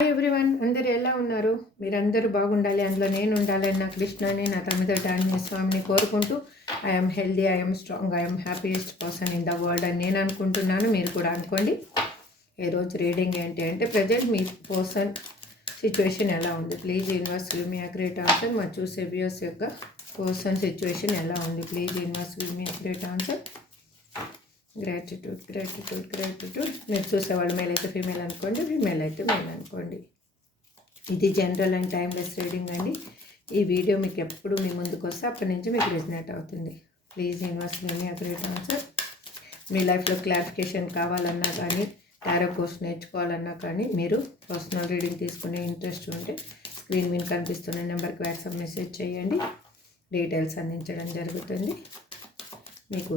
Hi everyone, అందరు ఎలా ఉన్నారు? మీరందరూ బాగుండాలి, అందులో నేను ఉండాలని నా కృష్ణని, నా తమ్మిదట ఆంజనేయ స్వామిని కోరుకుంటూ I'm healthy, I'm strong, I'm happiest person in the world అని నేను అనుకుంటున్నాను. మీరు కూడా అనుకోండి. ఈరోజు రీడింగ్ ఏంటి అంటే, ప్రజెంట్ మీ పర్సన్ సిచ్యువేషన్ ఎలా ఉంది? Please universe give me accurate answer. మా చూసే వ్యూయర్స్ యొక్క పర్సన్ సిచ్యువేషన్ ఎలా ఉంది? Please universe give me accurate answer. Gratitude. మీరు చూసేవాళ్ళు మేల్ అయితే ఫీమేల్ అనుకోండి, ఫీమేల్ అయితే మేల్ అనుకోండి. ఇది జనరల్ అండ్ టైమ్లెస్ రీడింగ్ అండి. ఈ వీడియో మీకు ఎప్పుడు మీ ముందుకు వస్తే అప్పటి నుంచి మీకు రిజనేట్ అవుతుంది. Please universe give me accurate answer. మీ లైఫ్లో క్లారిఫికేషన్ కావాలన్నా కానీ, టారో కోర్స్ నేర్చుకోవాలన్నా కానీ, మీరు పర్సనల్ రీడింగ్ తీసుకునే ఇంట్రెస్ట్ ఉంటే స్క్రీన్ మీద కనిపిస్తున్న నెంబర్కి వాట్సాప్ మెసేజ్ చేయండి. డీటెయిల్స్ అందించడం జరుగుతుంది. మీకు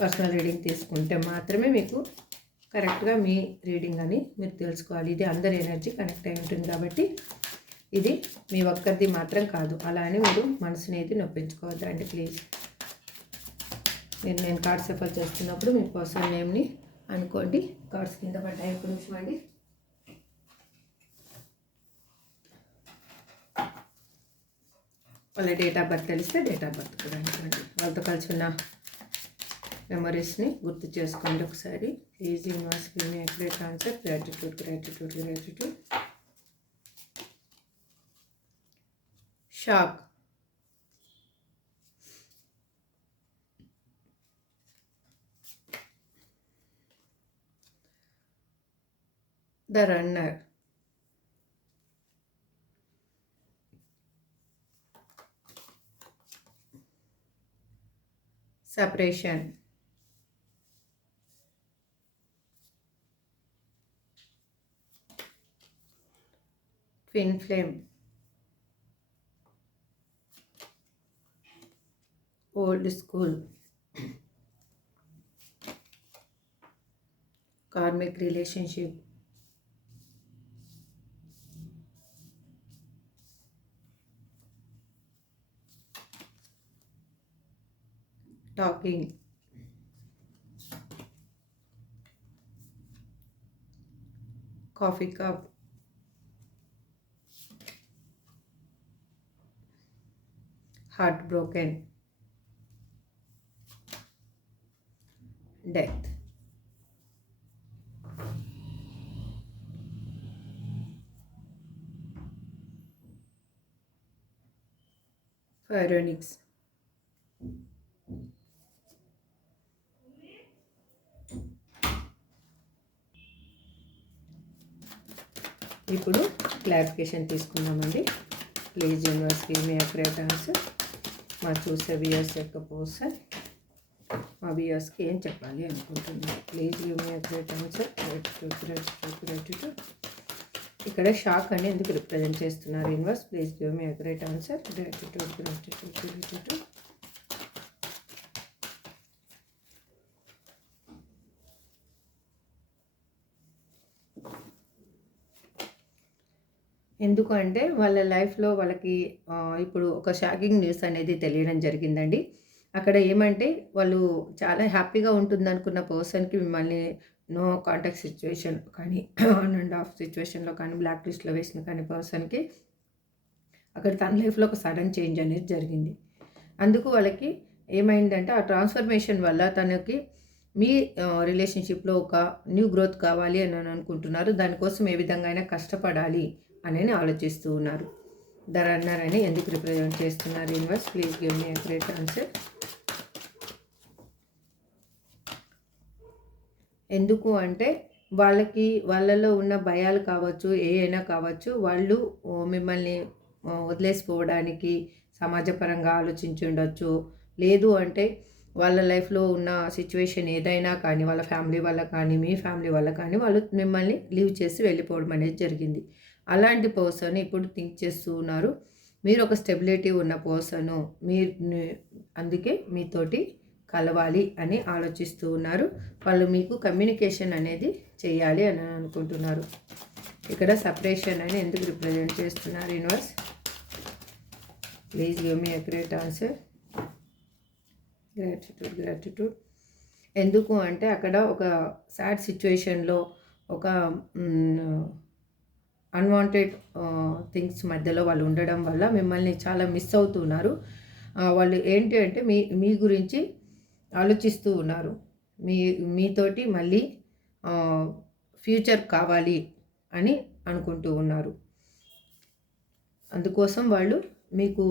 పర్సనల్ రీడింగ్ తీసుకుంటే మాత్రమే మీకు కరెక్ట్గా మీ రీడింగ్ అని మీరు తెలుసుకోవాలి. ఇది అందరి ఎనర్జీ కనెక్ట్ అయి ఉంటుంది కాబట్టి ఇది మీ ఒక్కరిది మాత్రం కాదు. అలా అని మీరు మనసుని అయితే నొప్పించుకోవద్దండి ప్లీజ్. నేను కార్డ్ సఫర్ చేస్తున్నప్పుడు మీ పర్సనల్ నేమ్ని అనుకోండి. కార్డ్స్ కింద పడ్డాయి, ఒక నిమిషం అండి. వాళ్ళ డేట్ ఆఫ్ బర్త్ తెలిస్తే డేట్ ఆఫ్ బర్త్ కూడా అనుకోండి. వాళ్ళతో కలిసి ఉన్న మెమరీస్ని గుర్తు చేసుకోండి ఒకసారి. Please universe give me accurate answer. Gratitude. Shock, the runner, separation, twin flame, old school, karmic relationship, talking, coffee cup, heart broken, death. ఫైరోనిక్స్. ఇప్పుడు క్లారిఫికేషన్ తీసుకుందామండి. Please universe give me accurate answer. మా చూసే వ్యూయర్స్ యొక్క person మా వ్యూయర్స్కి ఏం చెప్పాలి అనుకుంటున్నాను. Please give me accurate answer. Gratitude. ఇక్కడ షాక్ అని ఎందుకు రిప్రజెంట్ చేస్తున్నారు universe? Please give me accurate answer. Gratitude. ఎందుకు అంటే వాళ్ళ లైఫ్లో వాళ్ళకి ఇప్పుడు ఒక షాకింగ్ న్యూస్ అనేది తెలియడం జరిగిందండి. అక్కడ ఏమంటే వాళ్ళు చాలా హ్యాపీగా ఉంటుందనుకున్న పర్సన్కి మిమ్మల్ని నో కాంటాక్ట్ సిచ్యువేషన్ కానీ, ఆన్ అండ్ ఆఫ్ సిచ్యువేషన్లో కానీ, బ్లాక్ లిస్ట్లో వేసిన కానీ పర్సన్కి అక్కడ తన లైఫ్లో ఒక సడన్ చేంజ్ అనేది జరిగింది. అందుకు వాళ్ళకి ఏమైందంటే ఆ ట్రాన్స్ఫర్మేషన్ వల్ల తనకి మీ రిలేషన్షిప్లో ఒక న్యూ గ్రోత్ కావాలి అని అనుకుంటున్నారు. దానికోసం ఏ విధంగా అయినా కష్టపడాలి అని ఆలోచిస్తూ ఉన్నారు. ద రన్నర్ అని ఎందుకు రిప్రజెంట్ చేస్తున్నారు universe? Please give me accurate answer. ఎందుకు అంటే వాళ్ళలో ఉన్న భయాలు కావచ్చు, అయినా కావచ్చు, వాళ్ళు మిమ్మల్ని వదిలేసిపోవడానికి సమాజపరంగా ఆలోచించి ఉండొచ్చు. లేదు అంటే వాళ్ళ లైఫ్లో ఉన్న సిచ్యువేషన్ ఏదైనా కానీ, వాళ్ళ ఫ్యామిలీ వల్ల కానీ, మీ ఫ్యామిలీ వల్ల కానీ వాళ్ళు మిమ్మల్ని లీవ్ చేసి వెళ్ళిపోవడం అనేది జరిగింది. అలాంటి పర్సన్ ఇప్పుడు థింక్ చేస్తూ ఉన్నారు. మీరు ఒక స్టెబిలిటీ ఉన్న పర్సను, అందుకే మీతోటి కలవాలి అని ఆలోచిస్తూ ఉన్నారు. వాళ్ళు మీకు కమ్యూనికేషన్ అనేది చేయాలి అని అనుకుంటున్నారు. ఇక్కడ సపరేషన్ అని ఎందుకు రిప్రజెంట్ చేస్తున్నారు universe? Please give me accurate answer. Gratitude. ఎందుకు అంటే అక్కడ ఒక సాడ్ సిచ్యువేషన్లో ఒక అన్వాంటెడ్ థింగ్స్ మధ్యలో వాళ్ళు ఉండడం వల్ల మిమ్మల్ని చాలా మిస్ అవుతున్నారు. వాళ్ళు ఏంటి అంటే మీ గురించి ఆలోచిస్తూ ఉన్నారు. మీతోటి మళ్ళీ ఫ్యూచర్ కావాలి అని అనుకుంటూ ఉన్నారు. అందుకోసం వాళ్ళు మీకు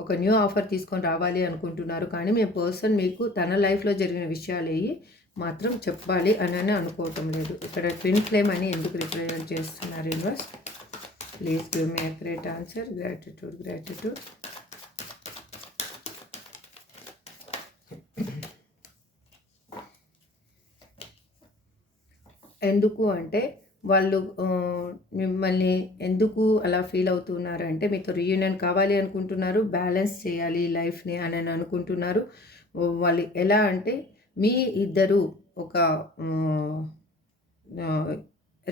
ఒక న్యూ ఆఫర్ తీసుకొని రావాలి అనుకుంటున్నారు. కానీ మీ పర్సన్ మీకు తన లైఫ్లో జరిగిన విషయాలు మాత్రం చెప్పాలి అని అనుకోవటం లేదు. ఇక్కడ ట్విన్ ఫ్లేమ్ అని ఎందుకు రిప్రజెంట్ చేస్తున్నారు universe? Please give me accurate answer. Gratitude. ఎందుకు అంటే వాళ్ళు మిమ్మల్ని ఎందుకు అలా ఫీల్ అవుతున్నారు అంటే మీతో రీయూనియన్ కావాలి అనుకుంటున్నారు, బ్యాలెన్స్ చేయాలి లైఫ్ని అని అనుకుంటున్నారు. వాళ్ళు ఎలా అంటే మీ ఇద్దరు ఒక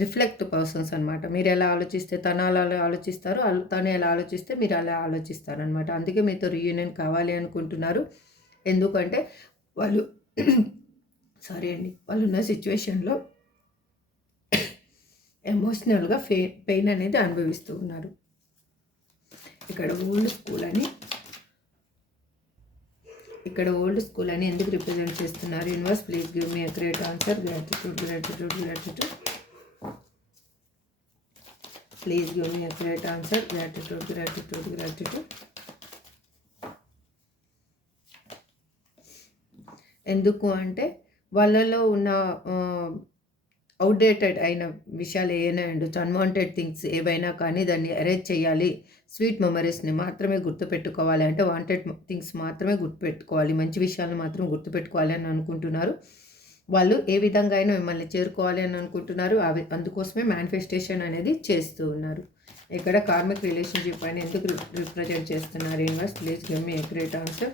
రిఫ్లెక్ట్ పర్సన్స్ అనమాట. మీరు ఎలా ఆలోచిస్తే తను అలా ఆలోచిస్తారు, తను ఎలా ఆలోచిస్తే మీరు అలా ఆలోచిస్తారు అనమాట. అందుకే మీతో రీయూనియన్ కావాలి అనుకుంటున్నారు. ఎందుకంటే వాళ్ళు సారీ అండి, వాళ్ళు ఉన్న సిచ్యువేషన్లో ఎమోషనల్గా పెయిన్ అనేది అనుభవిస్తూ ఉన్నారు. ఇక్కడ ఓల్డ్ స్కూల్ అని ఎందుకు రిప్రజెంట్ చేస్తున్నారు universe? Please give me accurate answer. Gratitude. Please give me accurate answer. Gratitude. ఎందుకు అంటే వాళ్ళలో ఉన్న అవుట్డేటెడ్ అయిన విషయాలు ఏమైనా ఉండొచ్చు, అన్వాంటెడ్ థింగ్స్ ఏవైనా కానీ దాన్ని అరేంజ్ చేయాలి. స్వీట్ మెమరీస్ని మాత్రమే గుర్తుపెట్టుకోవాలి, అంటే వాంటెడ్ థింగ్స్ మాత్రమే గుర్తుపెట్టుకోవాలి, మంచి విషయాలను మాత్రం గుర్తుపెట్టుకోవాలి అని అనుకుంటున్నారు. వాళ్ళు ఏ విధంగా అయినా మిమ్మల్ని చేరుకోవాలి అని అనుకుంటున్నారు. అందుకోసమే మేనిఫెస్టేషన్ అనేది చేస్తూ ఉన్నారు. ఇక్కడ కార్మిక్ రిలేషన్షిప్ అని ఎందుకు రిప్రజెంట్ చేస్తున్నారు universe? Please give me accurate answer.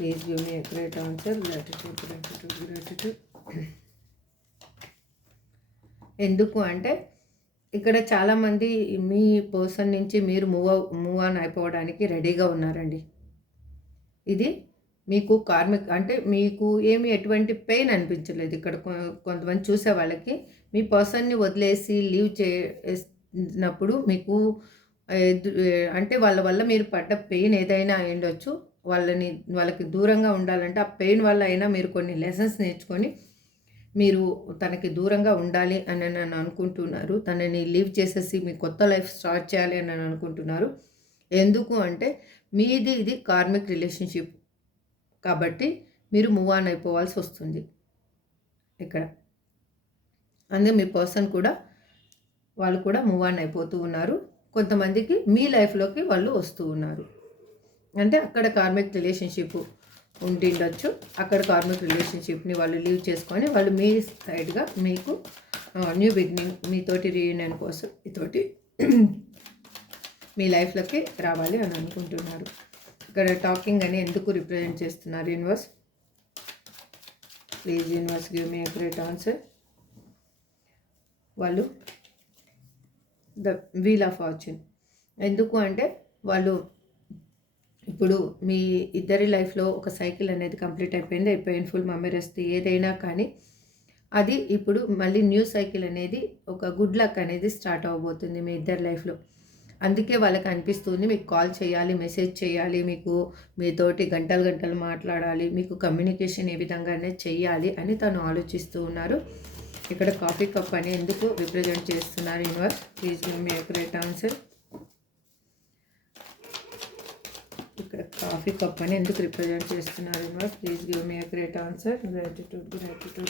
Please give me accurate answer. Gratitude. ఎందుకు అంటే ఇక్కడ చాలామంది మీ పర్సన్ నుంచి మీరు మూవ్ ఆన్ అయిపోవడానికి రెడీగా ఉన్నారండి. ఇది మీకు కార్మిక్ అంటే మీకు ఎటువంటి పెయిన్ అనిపించలేదు. ఇక్కడ కొంతమంది చూసే వాళ్ళకి మీ పర్సన్ని వదిలేసి లీవ్ చేసినప్పుడు మీకు అంటే వాళ్ళ వల్ల మీరు పడ్డ పెయిన్ ఏదైనా అయ్యుండొచ్చు. వాళ్ళకి దూరంగా ఉండాలంటే ఆ పెయిన్ వల్ల అయినా మీరు కొన్ని లెసన్స్ నేర్చుకొని మీరు తనకి దూరంగా ఉండాలి అని నన్ను అనుకుంటున్నారు. తనని లీవ్ చేసేసి మీ కొత్త లైఫ్ స్టార్ట్ చేయాలి అని అనుకుంటున్నారు. ఎందుకు అంటే మీది ఇది కార్మిక్ రిలేషన్షిప్ కాబట్టి మీరు మూవ్ ఆన్ అయిపోవాల్సి వస్తుంది ఇక్కడ. అందుకే మీ పర్సన్ కూడా వాళ్ళు కూడా మూవ్ ఆన్ అయిపోతూ ఉన్నారు. కొంతమందికి మీ లైఫ్లోకి వాళ్ళు వస్తూ ఉన్నారు. అంటే అక్కడ కార్మిక్ రిలేషన్షిప్ ఉండిండొచ్చు. అక్కడ కార్మిక్ రిలేషన్షిప్ని వాళ్ళు లీవ్ చేసుకొని వాళ్ళు మీ సైడ్గా మీకు న్యూ బిగినింగ్ మీతోటి రీయూనియన్ కోసం మీతోటి మీ లైఫ్లోకి రావాలి అని అనుకుంటున్నారు. ఇక్కడ టాకింగ్ అని ఎందుకు రిప్రజెంట్ చేస్తున్నారు universe? Please universe give me accurate answer. వాళ్ళు ద వీల్ ఆఫ్ ఫార్చ్యూన్. ఎందుకు అంటే వాళ్ళు ఇప్పుడు మీ ఇద్దరి లైఫ్లో ఒక సైకిల్ అనేది కంప్లీట్ అయిపోయింది. పెయిన్ఫుల్ మెమరీస్ ఏదైనా కానీ అది ఇప్పుడు మళ్ళీ న్యూ సైకిల్ అనేది ఒక గుడ్ లక్ అనేది స్టార్ట్ అవ్వబోతుంది మీ ఇద్దరి లైఫ్లో. అందుకే వాళ్ళకి అనిపిస్తుంది మీకు కాల్ చేయాలి, మెసేజ్ చేయాలి, మీతోటి గంటలు మాట్లాడాలి, మీకు కమ్యూనికేషన్ ఏ విధంగానే చెయ్యాలి అని తను ఆలోచిస్తూ ఉన్నారు. ఇక్కడ కాఫీ కప్ అని ఎందుకు రిప్రజెంట్ చేస్తున్నారు universe? Please give me accurate answer. ఇక్కడ కాఫీ కప్ అని ఎందుకు రిప్రజెంట్ చేస్తున్నారు universe? Please give me accurate answer.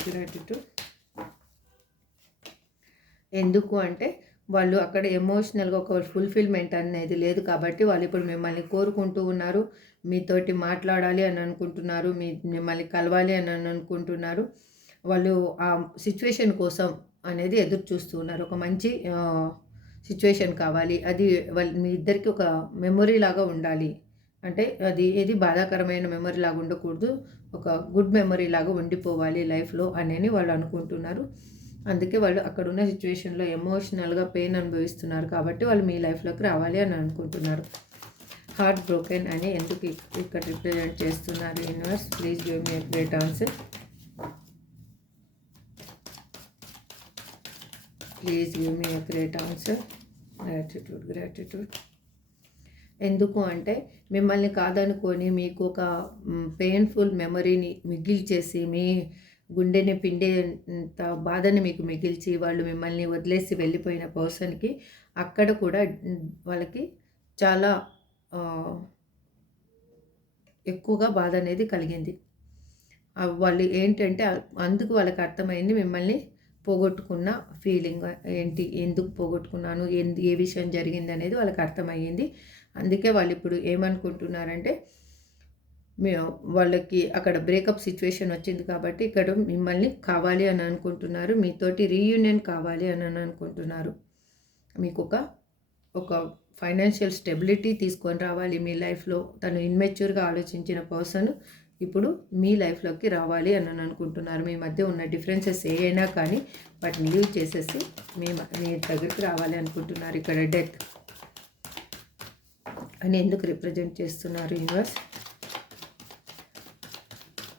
Gratitude. ఎందుకు అంటే వాళ్ళు అక్కడ ఎమోషనల్గా ఒక ఫుల్ఫిల్మెంట్ అనేది లేదు కాబట్టి వాళ్ళు ఇప్పుడు మిమ్మల్ని కోరుకుంటూ ఉన్నారు, మీతోటి మాట్లాడాలి అని అనుకుంటున్నారు, మిమ్మల్ని కలవాలి అని అనుకుంటున్నారు. వాళ్ళు ఆ సిచ్యువేషన్ కోసం అనేది ఎదురు చూస్తూ ఉన్నారు. ఒక మంచి సిచ్యువేషన్ కావాలి, అది మీ ఇద్దరికి ఒక మెమొరీ లాగా ఉండాలి. అంటే అది ఏది బాధాకరమైన మెమొరీ లాగా ఉండకూడదు, ఒక గుడ్ మెమొరీ లాగా ఉండిపోవాలి లైఫ్లో అని వాళ్ళు అనుకుంటున్నారు. అందుకే వాళ్ళు అక్కడ ఉన్న సిచ్యువేషన్లో ఎమోషనల్గా పెయిన్ అనుభవిస్తున్నారు కాబట్టి వాళ్ళు మీ లైఫ్లోకి రావాలి అని అనుకుంటున్నారు. హార్ట్ బ్రోకెన్ అని ఎందుకు ఇక్కడ రిప్రజెంట్ చేస్తున్నారు universe? Please give me accurate answer. Please give me a great answer. Gratitude. ఎందుకు అంటే మిమ్మల్ని కాదనుకొని మీకు ఒక పెయిన్ఫుల్ మెమరీని మిగిల్చేసి మీ గుండెని పిండేంత బాధని మీకు మిగిల్చి వాళ్ళు మిమ్మల్ని వదిలేసి వెళ్ళిపోయిన పర్సన్కి అక్కడ కూడా వాళ్ళకి చాలా ఎక్కువగా బాధ అనేది కలిగింది. వాళ్ళు ఏంటంటే అందుకు వాళ్ళకి అర్థమైంది మిమ్మల్ని పోగొట్టుకున్న ఫీలింగ్ ఏంటి, ఎందుకు పోగొట్టుకున్నాను, ఏ విషయం జరిగింది అనేది వాళ్ళకి అర్థమయ్యింది. అందుకే వాళ్ళు ఇప్పుడు ఏమనుకుంటున్నారంటే వాళ్ళకి అక్కడ బ్రేకప్ సిచ్యువేషన్ వచ్చింది కాబట్టి ఇక్కడ మిమ్మల్ని కావాలి అని అనుకుంటున్నారు, మీతోటి రీయూనియన్ కావాలి అని అనుకుంటున్నారు. మీకు ఒక ఫైనాన్షియల్ స్టెబిలిటీ తీసుకొని రావాలి మీ లైఫ్లో. తను ఇన్మెచ్యూర్గా ఆలోచించిన పర్సన్ ఇప్పుడు మీ లైఫ్లోకి రావాలి అని అనుకుంటున్నారు. మీ మధ్య ఉన్న డిఫరెన్సెస్ ఏ అయినా కానీ వాటిని లీవ్ చేసేసి మీ దగ్గరికి రావాలి అనుకుంటున్నారు. ఇక్కడ డెత్ అని ఎందుకు రిప్రజెంట్ చేస్తున్నారు universe?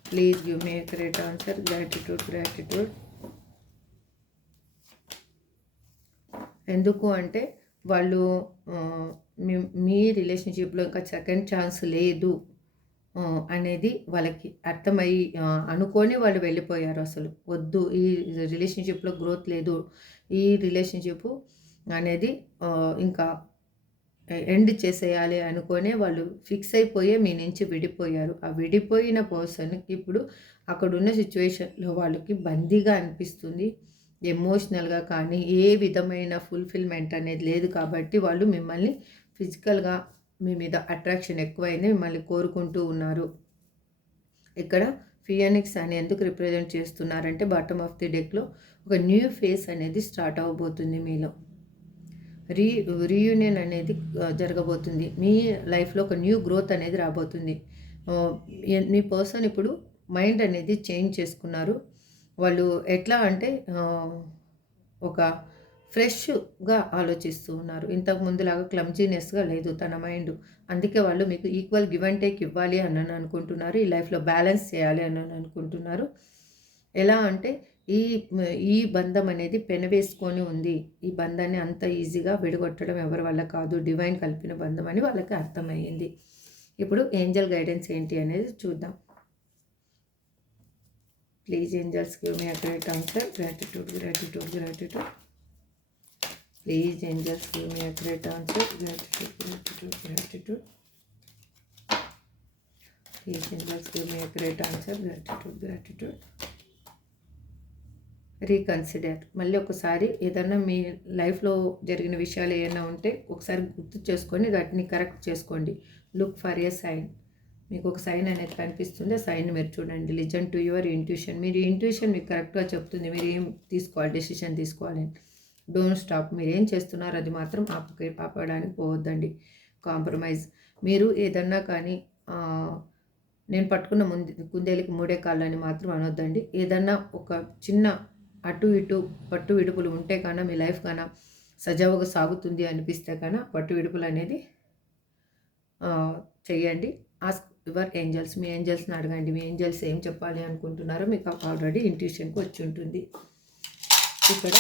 Please give me correct answer. Gratitude. ఎందుకు అంటే వాళ్ళు మీ రిలేషన్షిప్లో ఇంకా సెకండ్ ఛాన్స్ లేదు అనేది వాళ్ళకి అర్థమయ్యి అనుకొని వాళ్ళు వెళ్ళిపోయారు. అసలు వద్దు, ఈ రిలేషన్షిప్లో గ్రోత్ లేదు, ఈ రిలేషన్షిప్ అనేది ఇంకా ఎండ్ చేసేయాలి అనుకునే వాళ్ళు ఫిక్స్ అయిపోయే మీ నుంచి విడిపోయారు. ఆ విడిపోయిన పర్సన్కి ఇప్పుడు అక్కడున్న సిచ్యువేషన్లో వాళ్ళకి బందీగా అనిపిస్తుంది. ఎమోషనల్గా కానీ ఏ విధమైన ఫుల్ఫిల్మెంట్ అనేది లేదు కాబట్టి వాళ్ళు మిమ్మల్ని ఫిజికల్గా మీ మీద అట్రాక్షన్ ఎక్కువైంది, మిమ్మల్ని కోరుకుంటూ ఉన్నారు. ఇక్కడ ఫియానిక్స్ అని ఎందుకు రిప్రజెంట్ చేస్తున్నారంటే బాటమ్ ఆఫ్ ది డెక్లో ఒక న్యూ ఫేస్ అనేది స్టార్ట్ అవ్వబోతుంది మీలో. రీయూనియన్ అనేది జరగబోతుంది. మీ లైఫ్లో ఒక న్యూ గ్రోత్ అనేది రాబోతుంది. మీ పర్సన్ ఇప్పుడు మైండ్ అనేది చేంజ్ చేసుకున్నారు. వాళ్ళు ఎట్లా అంటే ఒక ఫ్రెష్గా ఆలోచిస్తూ ఉన్నారు. ఇంతకు ముందులాగా క్లమ్జీనెస్గా లేదు తన మైండ్. అందుకే వాళ్ళు మీకు ఈక్వల్ గివ్ అండ్ టేక్ ఇవ్వాలి అని అనుకుంటున్నారు. ఈ లైఫ్లో బ్యాలెన్స్ చేయాలి అని అనుకుంటున్నారు. ఎలా అంటే ఈ బంధం అనేది పెనవేసుకొని ఉంది. ఈ బంధాన్ని అంత ఈజీగా విడగొట్టడం ఎవరి వల్ల కాదు, డివైన్ కలిపిన బంధం అని వాళ్ళకి అర్థమయ్యింది. ఇప్పుడు ఏంజల్ గైడెన్స్ ఏంటి అనేది చూద్దాం. Please angels give me a correct answer. Gratitude. Please angels give me a correct answer. Gratitude. Please angels give me a correct answer. Gratitude. Reconsider. మళ్ళీ ఒకసారి ఏదన్నా మీ లైఫ్లో జరిగిన విషయాలు ఏమైనా ఉంటే ఒకసారి గుర్తు చేసుకొని వాటిని కరెక్ట్ చేసుకోండి. Look for a sign. మీకు ఒక సైన్ అనేది కనిపిస్తుంది, ఆ సైన్ మీరు చూడండి. Listen to your intuition. మీరు ఇంట్యూషన్ మీకు కరెక్ట్గా చెప్తుంది మీరు ఏం తీసుకోవాలి, డెసిషన్ తీసుకోవాలి. Don't stop. మీరు ఏం చేస్తున్నారో అది మాత్రం ఆపడానికి పోవద్దండి. కాంప్రమైజ్. మీరు ఏదన్నా కానీ నేను పట్టుకున్న కుందేలికి మూడే కాళ్ళు అని మాత్రం అనొద్దండి. ఏదన్నా ఒక చిన్న అటు ఇటు పట్టు విడుపులు ఉంటే కన్నా మీ లైఫ్ కన్నా సజావుగా సాగుతుంది అనిపిస్తే కన్నా పట్టు విడుపులు అనేది చెయ్యండి. Ask your angels. మీ ఏంజల్స్ని అడగండి. మీ ఏంజల్స్ ఏం చెప్పాలి అనుకుంటున్నారో మీకు ఆల్రెడీ ఇంట్యూషన్కి వచ్చి ఉంటుంది. ఇక్కడ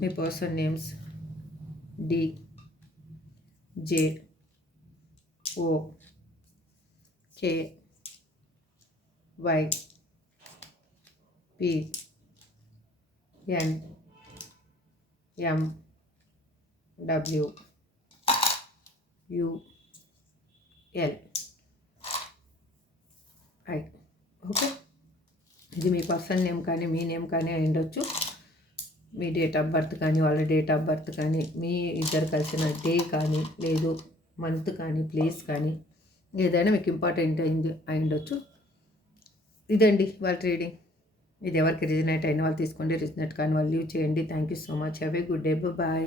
మీ person names D, J, O, K, Y, P, N, M, W, U, L, I. Okay, ఇది మీ పర్సన్ నేమ్ కానీ మీ నేమ్ కానీ అయి ఉండొచ్చు. మీ డేట్ ఆఫ్ బర్త్ కానీ వాళ్ళ డేట్ ఆఫ్ బర్త్ కానీ మీ ఇద్దరు కలిసిన డే కానీ లేదు మంత్ కానీ ప్లేస్ కానీ ఏదైనా మీకు ఇంపార్టెంట్ అయి ఉండొచ్చు. ఇదండి వాళ్ళ రీడింగ్. ఇది ఎవరికి రిజనేట్ అయిన వాళ్ళు తీసుకోండి, రిజనేట్ కానీ వాళ్ళు లీవ్ చేయండి. Thank you so much. Have a good day. Bye.